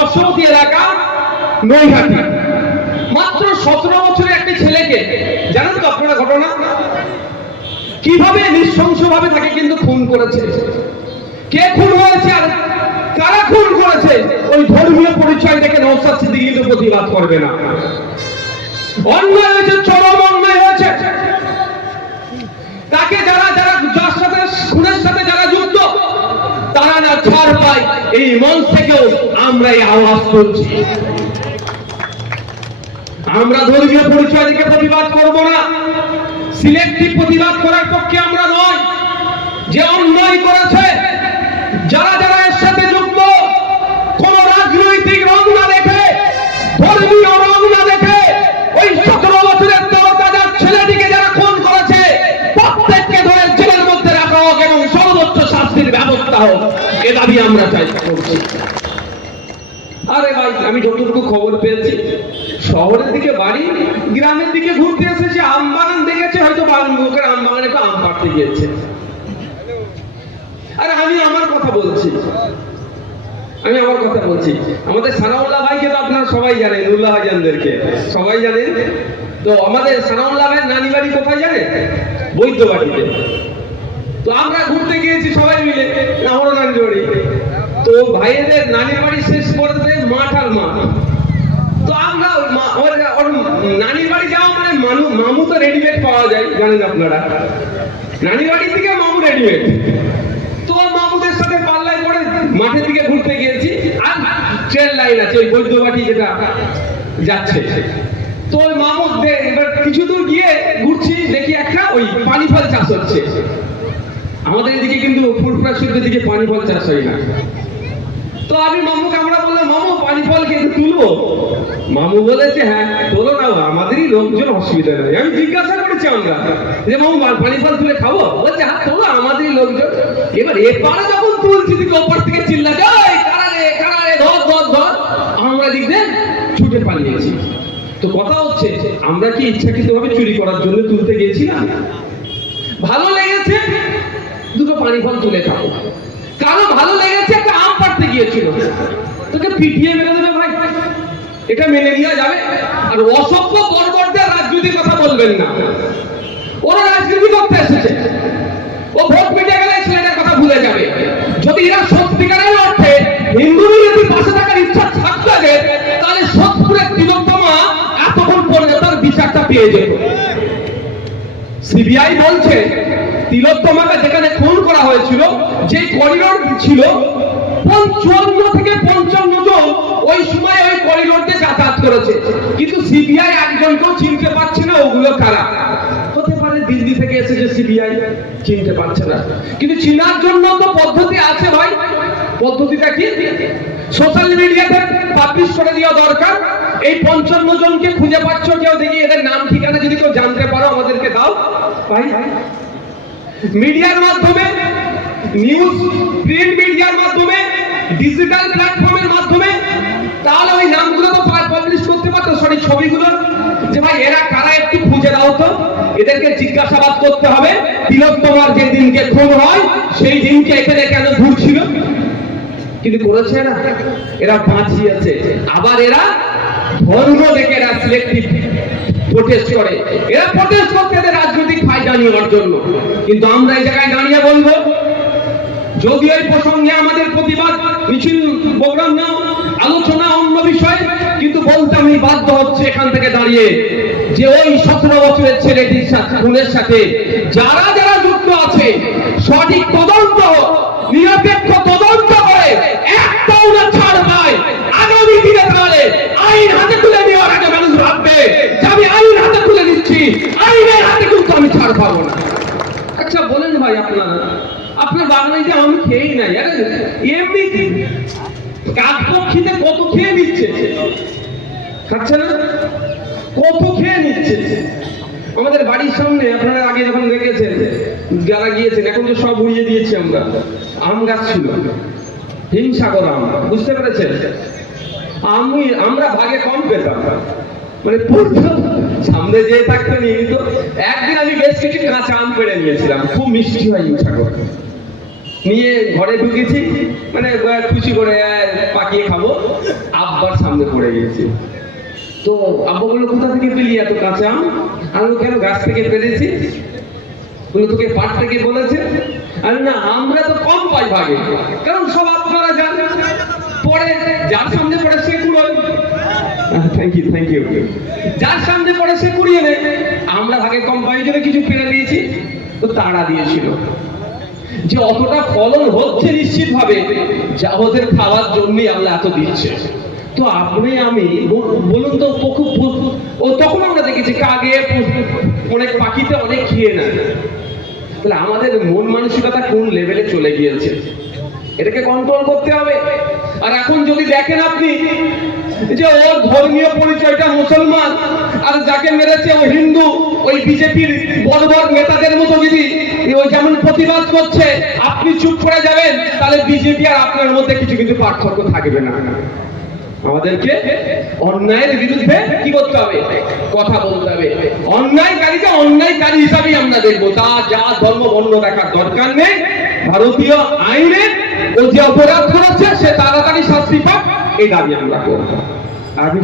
পার্শ্ববর্তী এলাকা নৈহাটি। মাত্র 17 বছরের একটি ছেলেকে, জানেন তো আপনারা ঘটনা কিভাবে নৃশংসভাবে তাকে কিন্তু খুন করেছে। কে খুন হয়েছে আর কারা খুন করেছে, ওই ধর্মীয় পরিচয় দেখে নওশাদ সিদ্দিকী কিন্তু প্রতিবাদ করবে না। অন্যায় হয়েছে, চরম অন্যায় হয়েছে। তাকে যারা যারা যার সাথে খুনের সাথে যারা যুক্ত তারা না ছাড় পায়, এই মঞ্চ থেকেও আমরা এই আওয়াজ তুলছি। আমরা ধর্মীয় পরিচয় দেখে প্রতিবাদ করব না, সিলেক্টিভ প্রতিবাদ করার পক্ষে আমরা নয়। যে অন্যায় করেছে, যারা যারা এর সাথে যুক্ত, কোন রাজনৈতিক রং না দেখে, ধর্মীয় রং না দেখে, ওই 17 বছরের তরতাজা ছেলেটিকে যারা খুন করেছে প্রত্যেককে ধরে জেলের মধ্যে রাখা হোক এবং সর্বোচ্চ শাস্তির ব্যবস্থা হোক, এ দাবি আমরা চেষ্টা করছি। আরে ভাই, আমি যতটুকু খবর পেয়েছি, শহরের দিকে বাড়ি, গ্রামের দিকে ঘুরতে এসেছে, আম বাগান দেখেছে, হয়তো লোকের আম বাগানে একটু আম পাড়তে গিয়েছে। আরে আমি আমার কথা বলছি, আমাদের সানাউল্লাহ ভাইকে তো আপনারা সবাই জানেন, উল্লাহ ভাইজানদেরকে সবাই জানেন। তো আমাদের সানাউল্লাহ ভাইয়ের নানি বাড়ি কোথায় জানেন? বৈদ্যবাড়িতে। তো আমরা ঘুরতে গিয়েছি সবাই মিলে, আমারও নানি বাড়ি। তো ভাইয়েদের নানির বাড়ি শেষ করতে মাঠ আর মাঠ। তো আমরা ওর নানির বাড়ি যাওয়া মানে মামু তো রেডিমেড পাওয়া যায়, জানেন আপনারা, নানির বাড়ির থেকে মামু রেডিমেড। তো মামুদের সাথে পাল্লায় পড়ে মাঠের দিকে ঘুরতে গিয়েছি, আর ট্রেন লাইন আছে ওই বৈদ্যবাটি যেটা যাচ্ছে। তো ওই মামু এবার কিছু দূর গিয়ে ঘুরছি, দেখি একটা ওই পানি ফল চাষ হচ্ছে। আমাদের এদিকে কিন্তু ফুরফুরাশির দিকে পানি ফল চাষ হয় না। তো আমি মামুকে আমরা বললাম, মামু পানি ফল কিন্তু তুলবো? মামু বলেছে হ্যাঁ তোলো না, আমাদেরই লোকজন, অসুবিধা নেই। আমি জিজ্ঞাসা করেছি আমরা যে মামু পানি ফল তুলে খাবো? বলছে হ্যাঁ তোলো, আমাদেরই লোকজন। এবার এপারে যখন তুলছি দিকে ওপর থেকে চিল্লাছে, কারারে ধর ধর ধর, আমরা দিক দিয়ে ছুটে পালিয়েছি। তো কথা হচ্ছে, আমরা কি ইচ্ছাকৃতভাবে চুরি করার জন্য তুলতে গেছি না? ভালো লেগেছে দুটো পানি ফল তুলে খাবো, কারো ভালো লেগেছে একটা আম পাড়তে গিয়েছিল, তোকে পিটিয়ে মেরে দেবে ভাই, এটা মেনে নেওয়া যাবে? আর অসভ্য বর্বরদের রাজনীতির কথা বলবেন না, ওরা রাজনীতি করতে এসেছে, ও ভোট পেটে গেলে ছেলেটার কথা ভুলে যাবে। যদি এরা সত্যিকারের অর্থে হিন্দু বিরোধী পাশে থাকার ইচ্ছা থাকতো তাহলে সোদপুরের তিলোত্তমা এতক্ষণ পরে তার বিচারটা পেয়ে যেত। সিবিআই বলছে তিলোত্তমাকে যেখানে খুন করা হয়েছিল, যে করিডোর ছিল 54 থেকে 55 জন ওই সময় ওই করিডোর দিয়ে যাতায়াত করেছে, কিন্তু সিবিআই একজনকেও চিনতে পারছে না ওগুলো কারা। হতে পারে দিল্লি থেকে এসেছে, সিবিআই চিনতে পারছে না, কিন্তু চিনার জন্য তো পদ্ধতি আছে ভাই। পদ্ধতিটা কি? সোশ্যাল মিডিয়াতে পাবলিশ করে দেওয়া দরকার। এই 55 জনকে খুঁজে পাচ্ছ কেউ? দেখি এদের নাম ঠিকানা যদি কেউ জানতে পারো আমাদেরকে দাও ভাই। মিডিয়ার মাধ্যমে, নিউজ প্রিন্ট মিডিয়ার মাধ্যমে, ডিজিটাল প্ল্যাটফর্মের মাধ্যমে, তাহলে ওই নামগুলো তো পাবলিশ করতে পারতো, সরি ছবিগুলো, যে ভাই এরা কারা একটু খুঁজে দাও তো, এদেরকে জিজ্ঞাসাবাদ করতে হবে। তিলোত্তমার যে দিনকে খুন হয় সেই দিনকে এখানে কেন ঘুরছিল, কিন্তু করেছে না, এরা বাঁচিয়েছে। আবার এরা ধর্ম দেখে এরা সিলেক্টিভ প্রোটেস্ট করে, এরা প্রোটেস্ট করতে এদের রাজনৈতিক ফায়দা নেওয়ার জন্য। কিন্তু আমরা এই জায়গায় দাঁড়িয়ে বলবো, যদি এই প্রসঙ্গে আমাদের প্রতিবাদ মিছিল, প্রোগ্রাম না, আলোচনা অন্য বিষয়, কিন্তু বলতে আমি বাধ্য হচ্ছে এখান থেকে দাঁড়িয়ে যে ওই 17 বছরের ছেলেটির সাথে, খুনের সাথে যারা যারা যুক্ত আছে, সঠিক তদন্ত, নিরপেক্ষ তদন্ত করে একটাও না ছাড় পায়। আগামী দিনে তাহলে আইন হাতে তুলে নেওয়ার আগে মানুষ ভাববে যে আমি আইন হাতে তুলে নিচ্ছি, আইনের হাতে কিন্তু আমি ছাড় পাবো না। আচ্ছা বলেন ভাই, আপনার বাংলায় আমি খেয়েই নাই, এমনি কাকপক্ষীতে কত খেয়ে নিচ্ছে, খাচ্ছে না, কত খেয়ে নিচ্ছে। আমাদের বাড়ির সামনে আপনারা আগে যখন দেখেছেন, যারা গিয়েছেন, এখন যে সব উড়িয়ে দিয়েছি আমরা, আম গাছ ছিল, হিমসাগর আম, বুঝতে পেরেছেন? আমরা ভাগে কম পেতাম, মানে সামনে যে থাকতো নিয়মিত। একদিন আমি বেশ কিছু কাঁচা আম পেড়ে নিয়েছিলাম, খুব মিষ্টি হয় হিমসাগর, নিয়ে ঘরে ঢুকেছি, মানে খুশি করে পাকিয়ে খাবো। পড়ে গেছি। তো আব্বু বললো কোথা থেকে পেলি এত কাঁচা আম? আমি বললাম, কেন গাছ থেকে পেরেছি। বললো তোকে পাট থেকে বলেছে? আর না, আমরা তো কম পাই ভাগে, কারণ সব আপনারা যান পরে, যার সামনে পড়ে সে কুড়োয়। Thank you. যার সামনে পড়ে সে কুড়িয়ে নেয়, আমরা ভাগে কম পাই জন্য কিছু পেরে দিয়েছি। তো তারা দিয়েছিল যে অতটা ফলন হচ্ছে নিশ্চিত ভাবে যা ওদের খাওয়ার জন্যই আল্লাহ এত দিচ্ছে। তো আপনি আমি বলুন তো, ও তখন আমরা দেখেছি কাগে অনেক পাখিতে অনেক খেয়ে নেয়। তাহলে আমাদের মন মানসিকতা কোন লেভেলে চলে গিয়েছে, এটাকে কন্ট্রোল করতে হবে। আর এখন যদি দেখেন আপনি যে ওর ধর্মীয় পরিচয়টা মুসলমান, আর যাকে মেরেছে ও হিন্দু, ওই বিজেপির বড় বড় নেতাদের মতো যদি ওই যেমন প্রতিবাদ করছে, আপনি চুপ করে যাবেন, তাহলে বিজেপি আর আপনার মধ্যে কিছু কিন্তু পার্থক্য থাকবে না। আমাদেরকে অন্যায়ের বিরুদ্ধে কি করতে হবে? কথা বলতে হবে। অন্যায়কারীকে অন্যায়কারী হিসাবেই আমরা দেখবো, তা যা ধর্ম বর্ণ দেখার দরকার নেই। ভারতীয় আইনে ও যে অপরাধ করেছে সে তাড়াতাড়ি শাস্তি পাক, এই দাবি আমরা করবো। আমি